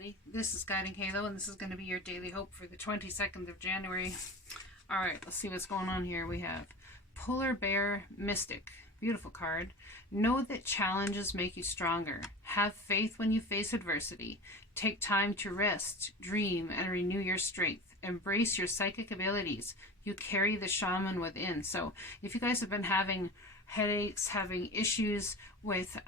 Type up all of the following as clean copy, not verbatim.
everybody. This is Guiding Halo, and this is going to be your daily hope for the 22nd of January. Alright, let's see what's going on here. We have Polar Bear Mystic. Beautiful card. Know that challenges make you stronger. Have faith when you face adversity. Take time to rest, dream, and renew your strength. Embrace your psychic abilities. You carry the shaman within. So if you guys have been having headaches, having issues with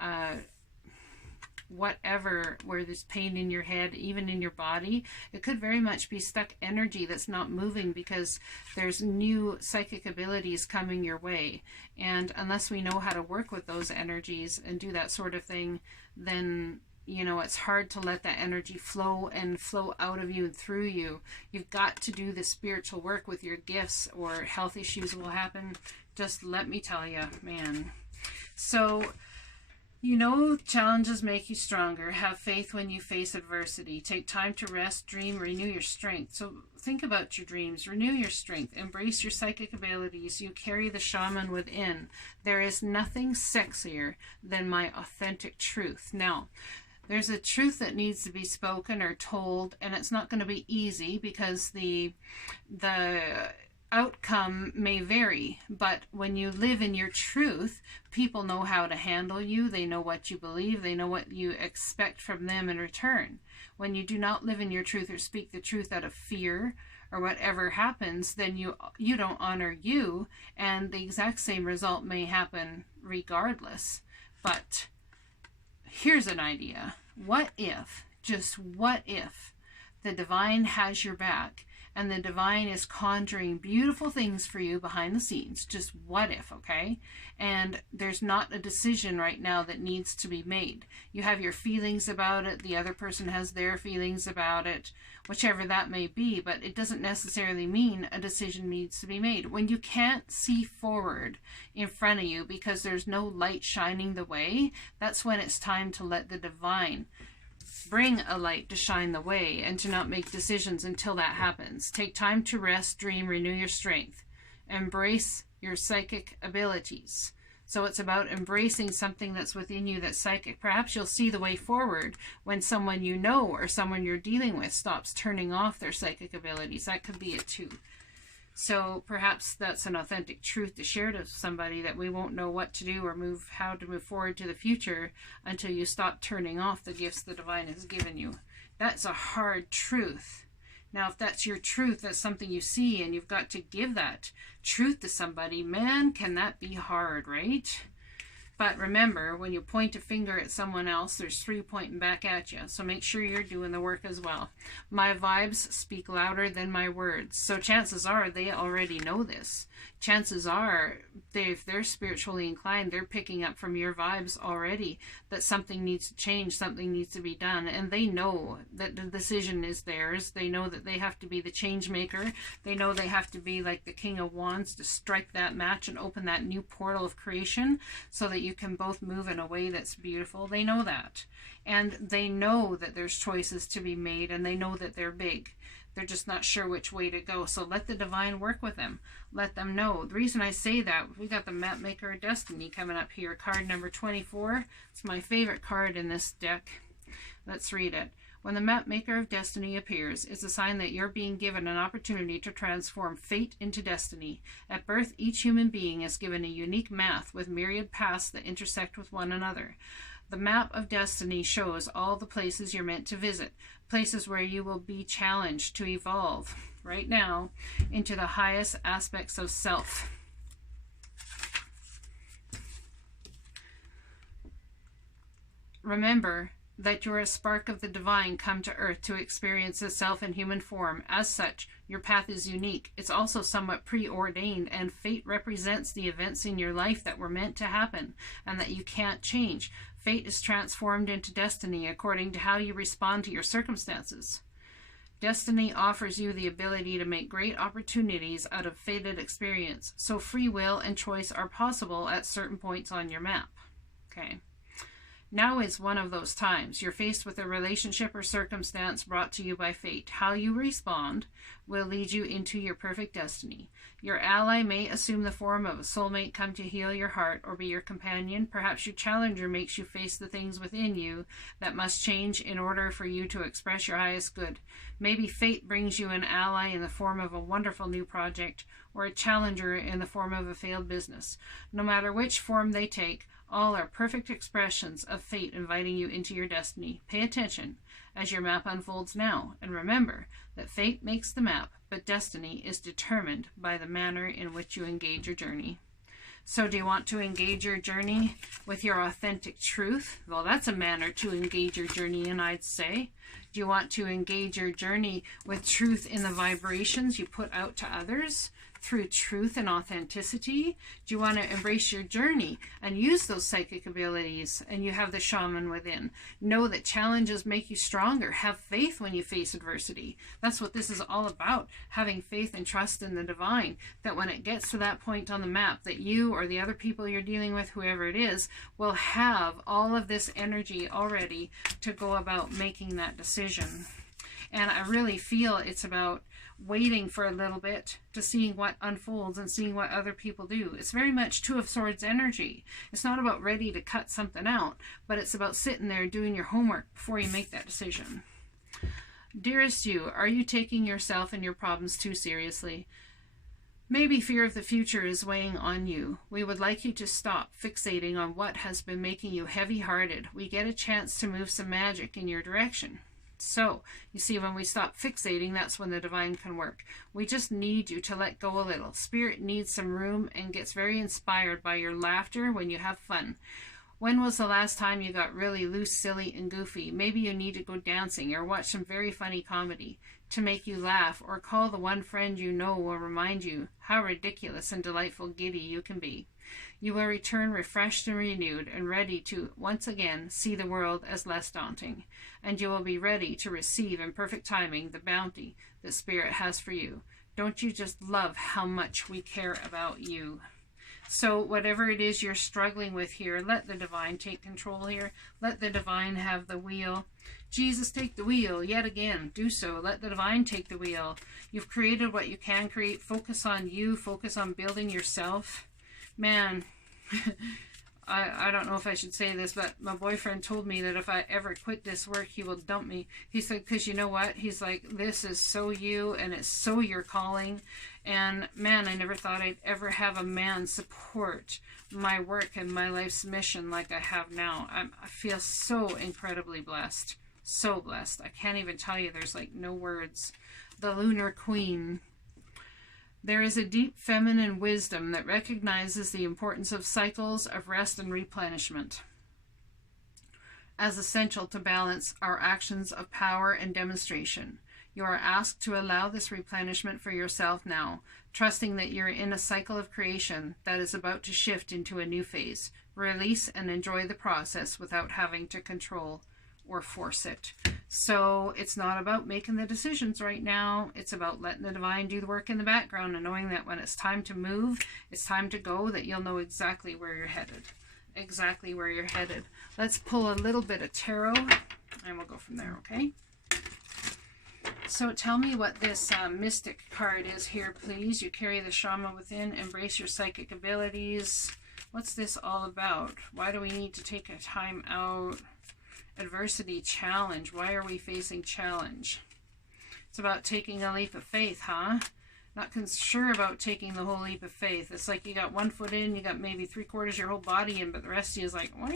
whatever, where there's pain in your head, even in your body, it could very much be stuck energy that's not moving because there's new psychic abilities coming your way. And unless we know how to work with those energies and do that sort of thing, then you know, it's hard to let that energy flow and flow out of you and through you. You've got to do the spiritual work with your gifts or health issues will happen. Just let me tell you, man. So, you know, challenges make you stronger. Have faith when you face adversity. Take time to rest, dream, renew your strength. So think about your dreams. Renew your strength. Embrace your psychic abilities. You carry the shaman within. There is nothing sexier than my authentic truth. Now, there's a truth that needs to be spoken or told, and it's not going to be easy because the outcome may vary, but when you live in your truth, people know how to handle you. They know what you believe. They know what you expect from them in return. When you do not live in your truth or speak the truth out of fear or whatever happens, then you don't honor you, and the exact same result may happen regardless. But here's an idea. What if, just what if, the divine has your back and the divine is conjuring beautiful things for you behind the scenes? Just what if, okay? And there's not a decision right now that needs to be made. You have your feelings about it, the other person has their feelings about it, whichever that may be, but it doesn't necessarily mean a decision needs to be made. When you can't see forward in front of you because there's no light shining the way, that's when it's time to let the divine bring a light to shine the way and to not make decisions until that happens. Take time to rest, dream, renew your strength. Embrace your psychic abilities. So it's about embracing something that's within you that's psychic. Perhaps you'll see the way forward when someone you know or someone you're dealing with stops turning off their psychic abilities. That could be it too. So perhaps that's an authentic truth to share to somebody, that we won't know what to do or how to move forward to the future until you stop turning off the gifts the divine has given you. That's a hard truth. Now, if that's your truth, that's something you see and you've got to give that truth to somebody, man, can that be hard, right? But remember, when you point a finger at someone else, there's three pointing back at you. So make sure you're doing the work as well. My vibes speak louder than my words. So chances are they already know this. Chances are, if they're spiritually inclined, they're picking up from your vibes already that something needs to change, something needs to be done. And they know that the decision is theirs. They know that they have to be the change maker. They know they have to be like the King of Wands to strike that match and open that new portal of creation so that you can both move in a way that's beautiful. They know that. And they know that there's choices to be made, and they know that they're big. They're just not sure which way to go. So let the divine work with them. Let them know. The reason I say that, we got the Mapmaker of Destiny coming up here. Card number 24. It's my favorite card in this deck. Let's read it. When the Mapmaker of Destiny appears, it's a sign that you're being given an opportunity to transform fate into destiny. At birth, each human being is given a unique math with myriad paths that intersect with one another. The map of destiny shows all the places you're meant to visit, places where you will be challenged to evolve right now into the highest aspects of self. Remember that you're a spark of the divine come to earth to experience the self in human form. As such, your path is unique. It's also somewhat preordained, and fate represents the events in your life that were meant to happen and that you can't change. Fate is transformed into destiny according to how you respond to your circumstances. Destiny offers you the ability to make great opportunities out of fated experience, so free will and choice are possible at certain points on your map. Okay. Now is one of those times. You're faced with a relationship or circumstance brought to you by fate. How you respond will lead you into your perfect destiny. Your ally may assume the form of a soulmate, come to heal your heart, or be your companion. Perhaps your challenger makes you face the things within you that must change in order for you to express your highest good. Maybe fate brings you an ally in the form of a wonderful new project, or a challenger in the form of a failed business. No matter which form they take, all are perfect expressions of fate inviting you into your destiny. Pay attention as your map unfolds now, and remember that fate makes the map, but destiny is determined by the manner in which you engage your journey. So do you want to engage your journey with your authentic truth? Well, that's a manner to engage your journey in, I'd say. Do you want to engage your journey with truth in the vibrations you put out to others? Through truth and authenticity? Do you want to embrace your journey and use those psychic abilities, and you have the shaman within? Know that challenges make you stronger. Have faith when you face adversity. That's what this is all about, having faith and trust in the divine, that when it gets to that point on the map, that you or the other people you're dealing with, whoever it is, will have all of this energy already to go about making that decision. And I really feel it's about waiting for a little bit to seeing what unfolds and seeing what other people do. It's very much Two of Swords energy. It's not about ready to cut something out, but it's about sitting there doing your homework before you make that decision. Dearest you, are you taking yourself and your problems too seriously? Maybe fear of the future is weighing on you. We would like you to stop fixating on what has been making you heavy-hearted. We get a chance to move some magic in your direction. So, you see, when we stop fixating, that's when the divine can work. We just need you to let go a little. Spirit needs some room and gets very inspired by your laughter when you have fun. When was the last time you got really loose, silly, and goofy? Maybe you need to go dancing or watch some very funny comedy to make you laugh, or call the one friend you know will remind you how ridiculous and delightful giddy you can be. You will return refreshed and renewed and ready to once again see the world as less daunting, and you will be ready to receive in perfect timing the bounty that Spirit has for you. Don't you just love how much we care about you? So whatever it is you're struggling with here, let the divine take control here. Let the divine have the wheel. Jesus, take the wheel yet again. Do so. Let the divine take the wheel. You've created what you can create. Focus on you. Focus on building yourself. Man, I don't know if I should say this, but my boyfriend told me that if I ever quit this work, he will dump me. He said, because you know what? He's like, this is so you, and it's so your calling. And man, I never thought I'd ever have a man support my work and my life's mission like I have now. I feel so incredibly blessed. So blessed. I can't even tell you. There's like no words. The Lunar Queen. There is a deep feminine wisdom that recognizes the importance of cycles of rest and replenishment as essential to balance our actions of power and demonstration. You are asked to allow this replenishment for yourself now, trusting that you're in a cycle of creation that is about to shift into a new phase. Release and enjoy the process without having to control or force it. So it's not about making the decisions right now. It's about letting the divine do the work in the background and knowing that when it's time to move, it's time to go, that you'll know exactly where you're headed. Exactly where you're headed. Let's pull a little bit of tarot and we'll go from there, okay? So tell me what this mystic card is here, please. You carry the shaman within. Embrace your psychic abilities. What's this all about? Why do we need to take a time out? Adversity, challenge. Why are we facing challenge? It's about taking a leap of faith, huh? Not sure about taking the whole leap of faith. It's like you got one foot in, you got maybe 3/4 your whole body in, but the rest of you is like, well,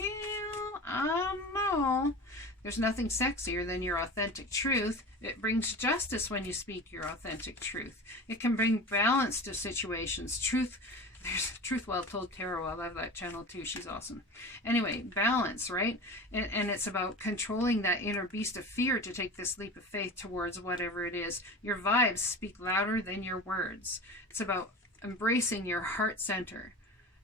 I don't know. There's nothing sexier than your authentic truth. It brings justice when you speak your authentic truth. It can bring balance to situations. There's Truth Well Told Tarot. I love that channel too. She's awesome. Anyway, balance, right? And it's about controlling that inner beast of fear to take this leap of faith towards whatever it is. Your vibes speak louder than your words. It's about embracing your heart center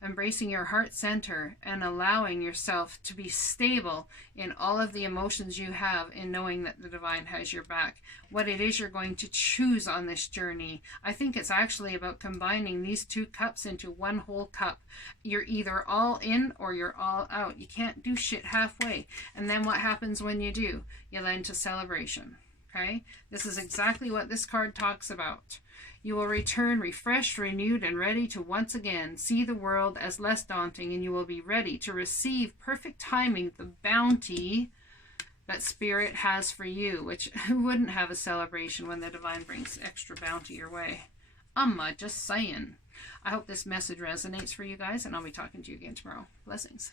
embracing your heart center and allowing yourself to be stable in all of the emotions you have, in knowing that the divine has your back. What it is you're going to choose on this journey. I think it's actually about combining these two cups into one whole cup. You're either all in or you're all out. You can't do shit halfway. And then what happens when you do? You lend to celebration. Okay? This is exactly what this card talks about. You will return refreshed, renewed, and ready to once again see the world as less daunting, and you will be ready to receive perfect timing the bounty that Spirit has for you, which who wouldn't have a celebration when the divine brings extra bounty your way? Just saying. I hope this message resonates for you guys, and I'll be talking to you again tomorrow. Blessings.